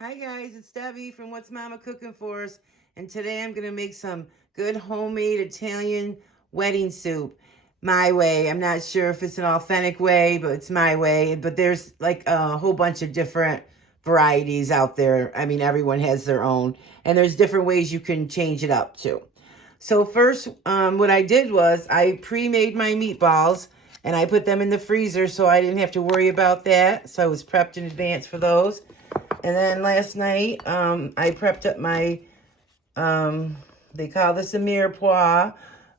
Hi guys, it's Debbie from What's Mama Cooking For Us, and today I'm going to make some good homemade Italian wedding soup my way. I'm not sure if it's an authentic way, but it's my way. But there's like a whole bunch of different varieties out there. I mean, everyone has their own, and there's different ways you can change it up too. So first, what I did was I pre-made my meatballs, and I put them in the freezer so I didn't have to worry about that. So I was prepped in advance for those. And then last night, I prepped up my, they call this a Mirepoix.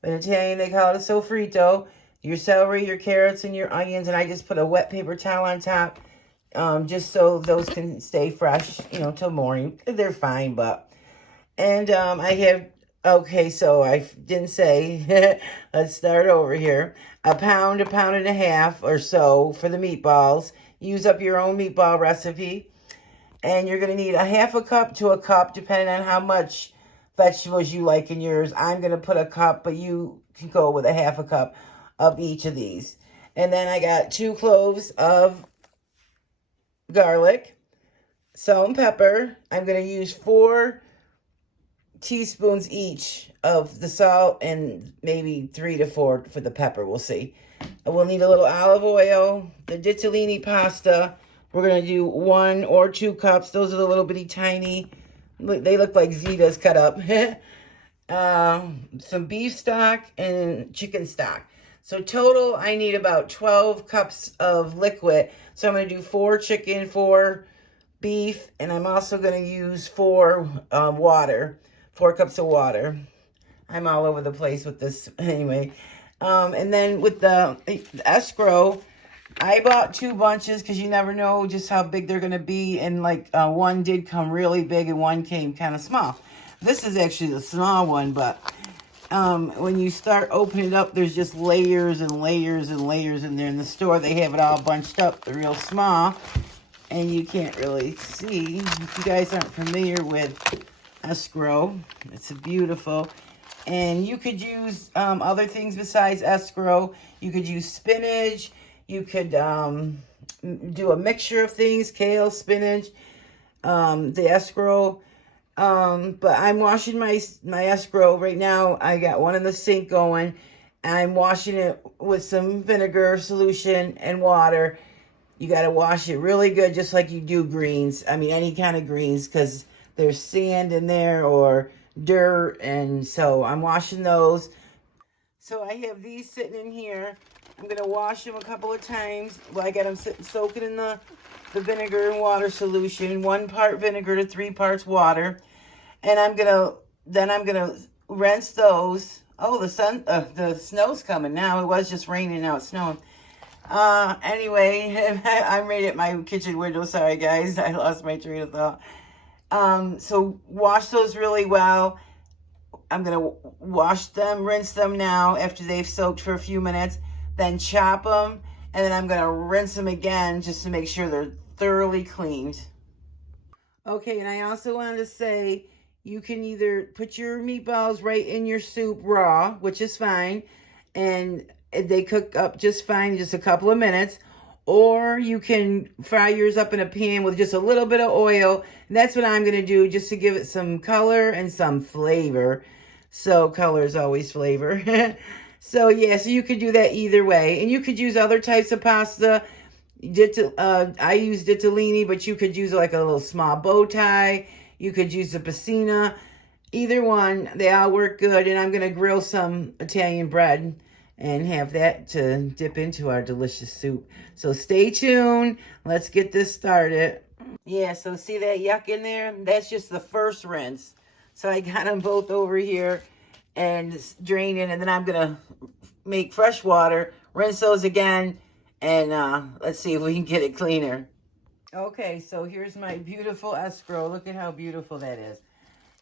In Italian, they call it a sofrito. Your celery, your carrots, and your onions. And I just put a wet paper towel on top, just so those can stay fresh, till morning. They're fine, but. And I have, okay, so I didn't say, let's start over here. A pound and a half or so for the meatballs. Use up your own meatball recipe. And you're going to need a half a cup to a cup, depending on how much vegetables you like in yours. I'm going to put a cup, but you can go with a half a cup of each of these. And then I got 2 cloves of garlic, salt and pepper. I'm going to use 4 teaspoons each of the salt and maybe 3 to 4 for the pepper. We'll see. We'll need a little olive oil, the ditalini pasta. We're going to do 1 or 2 cups. Those are the little bitty tiny. They look like Zitas cut up. Some beef stock and chicken stock. So total, I need about 12 cups of liquid. So I'm going to do 4 chicken, 4 beef, and I'm also going to use 4 water. 4 cups of water. I'm all over the place with this anyway. And then with the escrow, I bought 2 bunches because you never know just how big they're going to be. And like one did come really big and one came kind of small. This is actually the small one, but when you start opening it up, there's just layers and layers and layers in there. In the store, they have it all bunched up. They're real small and you can't really see. If you guys aren't familiar with escrow, it's beautiful. And you could use other things besides escrow. You could use spinach. You could do a mixture of things, kale, spinach, the escrow. But I'm washing my escrow right now. I got one in the sink going. I'm washing it with some vinegar solution and water. You got to wash it really good, just like you do greens. I mean, any kind of greens, because there's sand in there or dirt. And so I'm washing those. So I have these sitting in here. I'm going to wash them a couple of times. Well, I got them soaking in the vinegar and water solution. 1 part vinegar to 3 parts water. And I'm going to rinse those. Oh, the snow's coming now. It was just raining, now it's snowing. Anyway, I'm right at my kitchen window. Sorry, guys. I lost my train of thought. So wash those really well. I'm going to wash them, rinse them now after they've soaked for a few minutes. Then chop them, and then I'm going to rinse them again just to make sure they're thoroughly cleaned. Okay, and I also wanted to say you can either put your meatballs right in your soup raw, which is fine, and they cook up just fine, just a couple of minutes, or you can fry yours up in a pan with just a little bit of oil. And that's what I'm going to do, just to give it some color and some flavor. So color is always flavor. So yeah, so you could do that either way. And you could use other types of pasta. I use ditalini, but you could use like a little small bow tie. You could use a piscina. Either one, they all work good. And I'm going to grill some Italian bread and have that to dip into our delicious soup. So stay tuned. Let's get this started. Yeah, so see that yuck in there? That's just the first rinse. So I got them both over here and draining, and then I'm going to make fresh water, rinse those again, and let's see if we can get it cleaner. Okay, so here's my beautiful escrow. Look at how beautiful that is.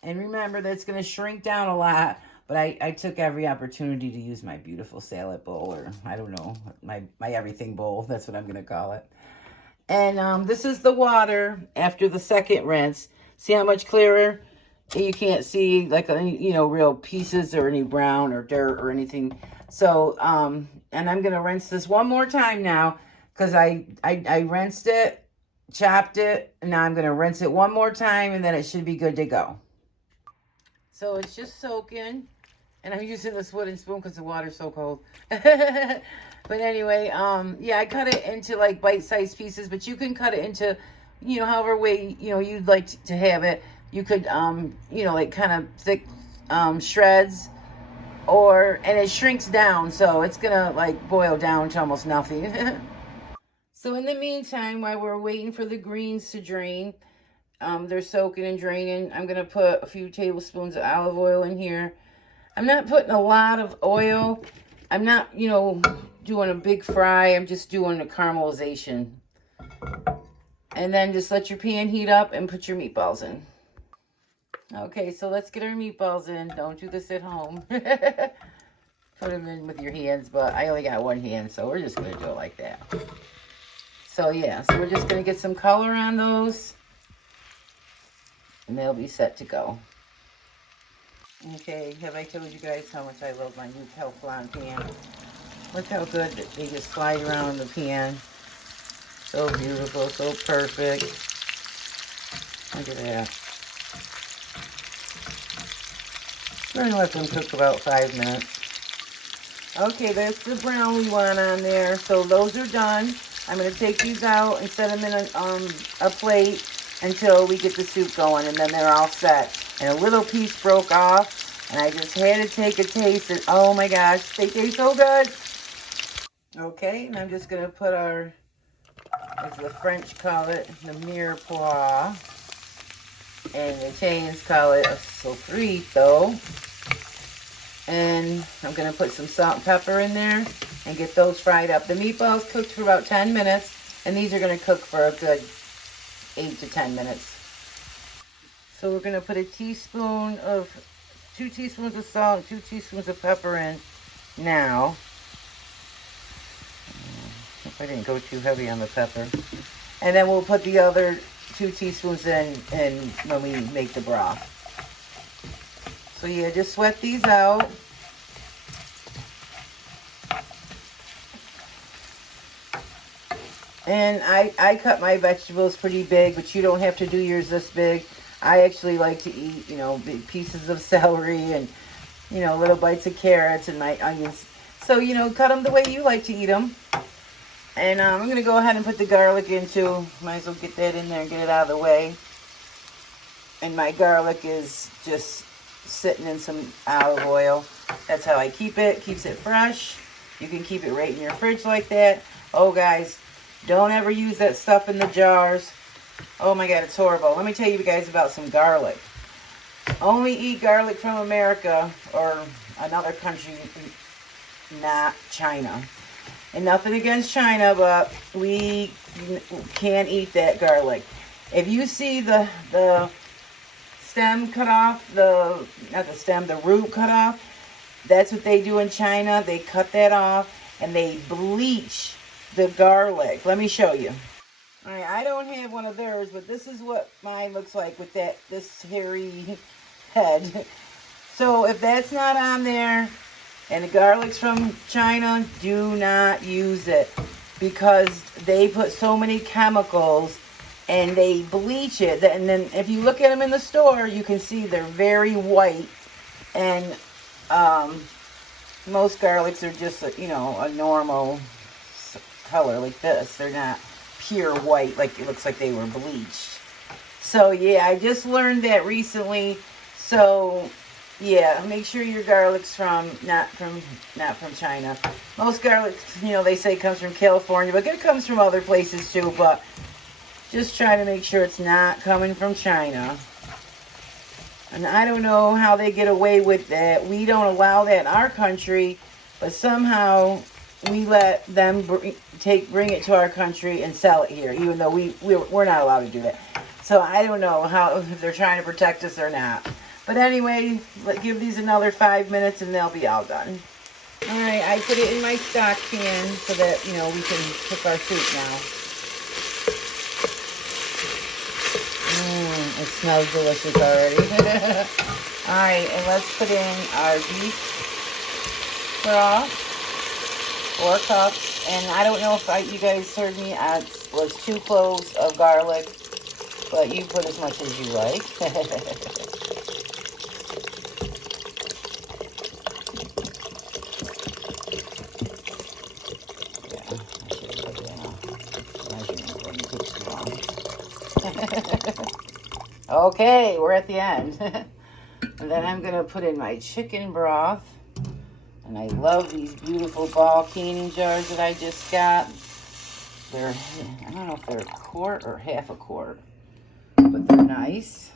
And remember, that's going to shrink down a lot, but I took every opportunity to use my beautiful salad bowl, or I don't know, my everything bowl. That's what I'm going to call it. And this is the water after the second rinse. See how much clearer? You can't see like any, real pieces or any brown or dirt or anything. So, and I'm going to rinse this one more time now because I rinsed it chopped it. And now I'm going to rinse it one more time, and then it should be good to go. So it's just soaking. And I'm using this wooden spoon because the water's so cold. But anyway, yeah, I cut it into like bite-sized pieces, but you can cut it into, you know, however way, you know, you'd like to have it. You could, you know, like kind of thick shreds, and it shrinks down, so it's gonna like boil down to almost nothing. So in the meantime, while we're waiting for the greens to drain, they're soaking and draining, I'm gonna put a few tablespoons of olive oil in here. I'm not putting a lot of oil. I'm not, you know, doing a big fry. I'm just doing a caramelization. And then just let your pan heat up and put your meatballs in. Okay, so let's get our meatballs in. Don't do this at home. Put them in with your hands, but I only got one hand, so we're just going to do it like that. So yeah, so we're just going to get some color on those. And they'll be set to go. Okay, have I told you guys how much I love my new Teflon pan? Look how good they just slide around the pan. So beautiful, so perfect. Look at that. We're gonna let them cook about 5 minutes. Okay, that's the brown we want on there. So those are done. I'm gonna take these out and set them in a plate until we get the soup going, and then they're all set. And a little piece broke off, and I just had to take a taste, and oh my gosh, they taste so good. Okay, and I'm just gonna put our, as the French call it, the Mirepoix, and the Italians call it a sofrito. And I'm gonna put some salt and pepper in there and get those fried up. The meatballs cooked for about 10 minutes, and these are gonna cook for a good 8 to 10 minutes. So we're going to put 2 teaspoons of salt and 2 teaspoons of pepper in now. If I didn't go too heavy on the pepper. And then we'll put the other 2 teaspoons in when we make the broth. So yeah, just sweat these out. And I cut my vegetables pretty big, but you don't have to do yours this big. I actually like to eat, you know, big pieces of celery and, you know, little bites of carrots and my onions. So, you know, cut them the way you like to eat them. And I'm going to go ahead and put the garlic in too. Might as well get that in there and get it out of the way. And my garlic is just sitting in some olive oil. That's how I keep it. Keeps it fresh. You can keep it right in your fridge like that. Oh, guys, don't ever use that stuff in the jars. Oh my God, it's horrible. Let me tell you guys about some garlic. Only eat garlic from America or another country, not China. And nothing against China, but we can't eat that garlic. If you see the stem cut off, the root cut off, that's what they do in China. They cut that off and they bleach the garlic. Let me show you. All right, I don't have one of theirs, but this is what mine looks like with this hairy head. So if that's not on there and the garlic's from China, do not use it because they put so many chemicals and they bleach it. And then if you look at them in the store, you can see they're very white. And most garlics are just, you know, a normal color like this. They're not pure white, like it looks like they were bleached. So yeah, I just learned that recently. So yeah, make sure your garlic's not from China. Most garlic, you know, they say comes from California, but it comes from other places too. But just try to make sure it's not coming from China. And I don't know how they get away with that. We don't allow that in our country, but somehow we let them bring it to our country and sell it here, even though we're not allowed to do that. So I don't know if they're trying to protect us or not. But anyway, give these another 5 minutes and they'll be all done. All right, I put it in my stock pan so that, you know, we can cook our soup now. It smells delicious already. All right, and let's put in our beef broth. 4 cups, and I don't know if you guys heard me. was 2 cloves of garlic, but you put as much as you like. Okay, we're at the end. And then I'm going to put in my chicken broth. And I love these beautiful ball canning jars that I just got. They're, I don't know if they're a quart or half a quart, but they're nice.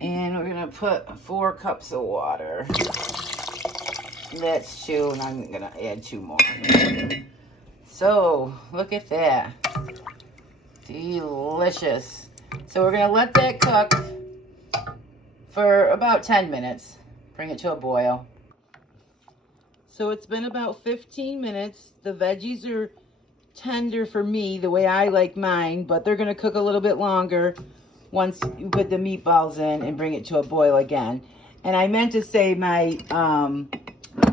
And we're going to put 4 cups of water. That's 2, and I'm going to add 2 more. So, look at that. Delicious. So we're going to let that cook for about 10 minutes. Bring it to a boil. So it's been about 15 minutes. The veggies are tender for me, the way I like mine, but they're going to cook a little bit longer once you put the meatballs in and bring it to a boil again. And I meant to say my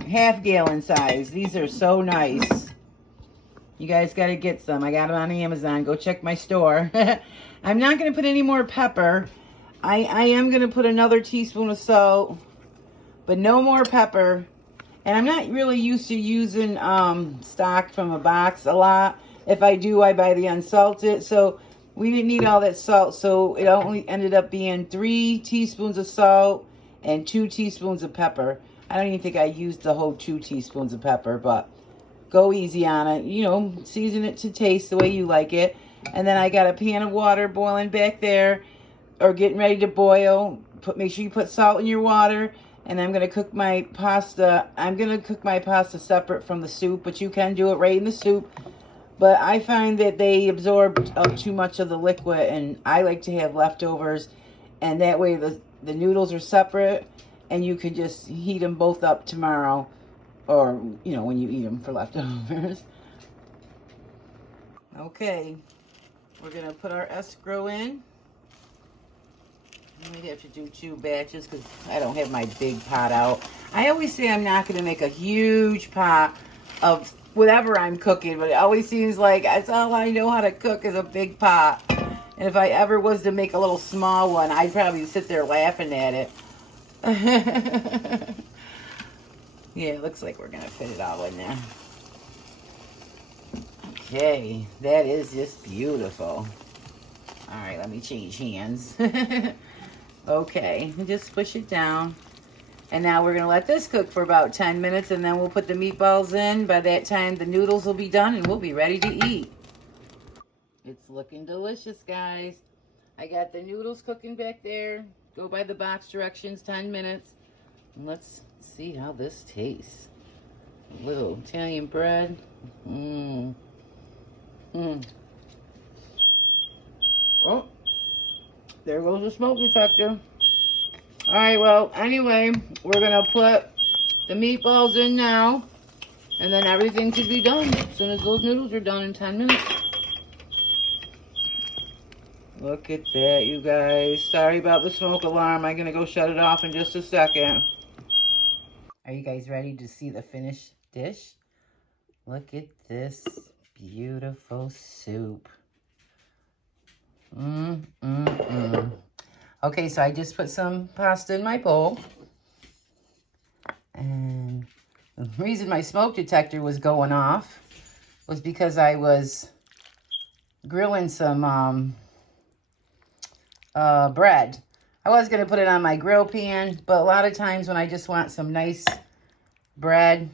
half-gallon size. These are so nice. You guys got to get some. I got them on Amazon. Go check my store. I'm not going to put any more pepper. I am going to put another teaspoon of salt, but no more pepper. And I'm not really used to using stock from a box a lot. If I do, I buy the unsalted. So we didn't need all that salt. So it only ended up being 3 teaspoons of salt and 2 teaspoons of pepper. I don't even think I used the whole 2 teaspoons of pepper, but go easy on it. You know, season it to taste the way you like it. And then I got a pan of water boiling back there, or getting ready to boil. Make sure you put salt in your water. And I'm going to cook my pasta. I'm going to cook my pasta separate from the soup, but you can do it right in the soup. But I find that they absorb too much of the liquid, and I like to have leftovers. And that way the noodles are separate, and you can just heat them both up tomorrow, or, you know, when you eat them for leftovers. Okay, we're going to put our escrow in. I might have to do 2 batches because I don't have my big pot out. I always say I'm not going to make a huge pot of whatever I'm cooking, but it always seems like that's all I know how to cook is a big pot. And if I ever was to make a little small one, I'd probably sit there laughing at it. Yeah, it looks like we're going to fit it all in there. Okay, that is just beautiful. All right, let me change hands. Okay, just push it down. And now we're going to let this cook for about 10 minutes, and then we'll put the meatballs in. By that time, the noodles will be done, and we'll be ready to eat. It's looking delicious, guys. I got the noodles cooking back there. Go by the box directions, 10 minutes. And let's see how this tastes. A little Italian bread. Oh. There goes the smoke detector. All right, well, anyway, we're going to put the meatballs in now, and then everything should be done as soon as those noodles are done in 10 minutes. Look at that, you guys. Sorry about the smoke alarm. I'm going to go shut it off in just a second. Are you guys ready to see the finished dish? Look at this beautiful soup. Okay, so I just put some pasta in my bowl. And the reason my smoke detector was going off was because I was grilling some bread. I was going to put it on my grill pan, but a lot of times when I just want some nice bread,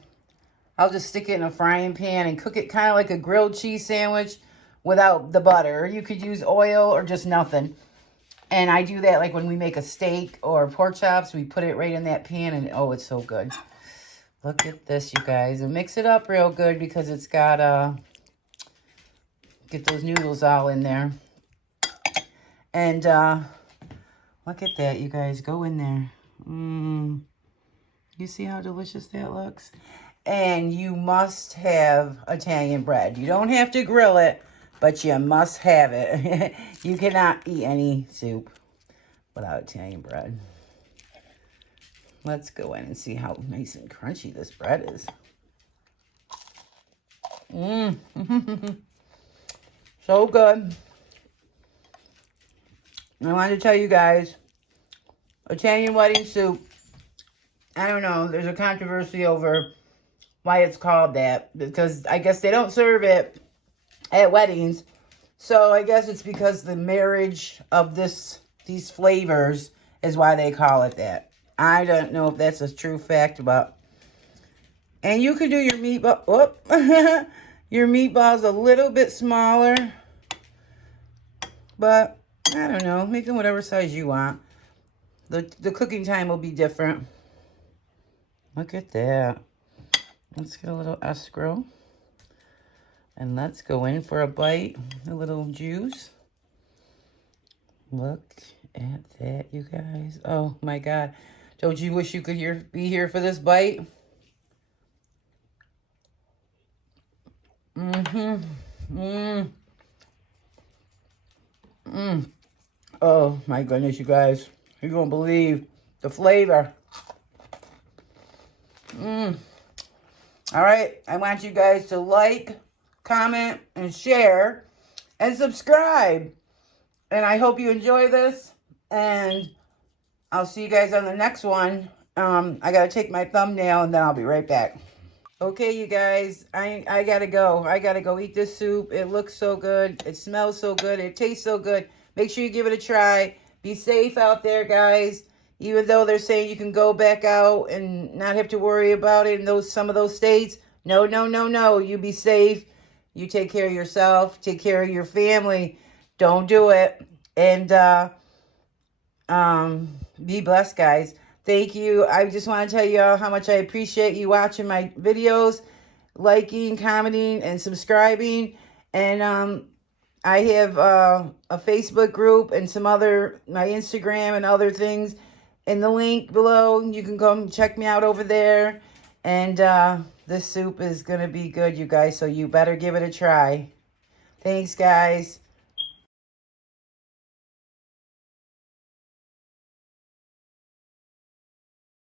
I'll just stick it in a frying pan and cook it kind of like a grilled cheese sandwich without the butter. You could use oil or just nothing. And I do that like when we make a steak or pork chops, we put it right in that pan, and oh, it's so good. Look at this, you guys. And mix it up real good because it's got, get those noodles all in there. And look at that, you guys. Go in there. You see how delicious that looks? And you must have Italian bread. You don't have to grill it, but you must have it. You cannot eat any soup without Italian bread. Let's go in and see how nice and crunchy this bread is. So good. I wanted to tell you guys, Italian wedding soup, I don't know, there's a controversy over why it's called that. Because I guess they don't serve it at weddings. So I guess it's because the marriage of these flavors is why they call it that. I don't know if that's a true fact, but... And you could do your meatball... your meatballs a little bit smaller. But, I don't know. Make them whatever size you want. The cooking time will be different. Look at that. Let's get a little escrow. And let's go in for a bite. A little juice. Look at that, you guys. Oh, my God. Don't you wish you could be here for this bite? Oh, my goodness, you guys. You're going to believe the flavor. All right. I want you guys to like, comment, and share, and subscribe. And I hope you enjoy this. And I'll see you guys on the next one. I got to take my thumbnail, and then I'll be right back. Okay, you guys, I got to go. I got to go eat this soup. It looks so good. It smells so good. It tastes so good. Make sure you give it a try. Be safe out there, guys. Even though they're saying you can go back out and not have to worry about it in some of those states. No, no, no, no. You be safe. You take care of yourself. Take care of your family. Don't do it. And be blessed, guys. Thank you. I just want to tell you all how much I appreciate you watching my videos, liking, commenting, and subscribing. And I have a Facebook group and my Instagram and other things in the link below. You can come check me out over there. And this soup is going to be good, you guys, so you better give it a try. Thanks, guys.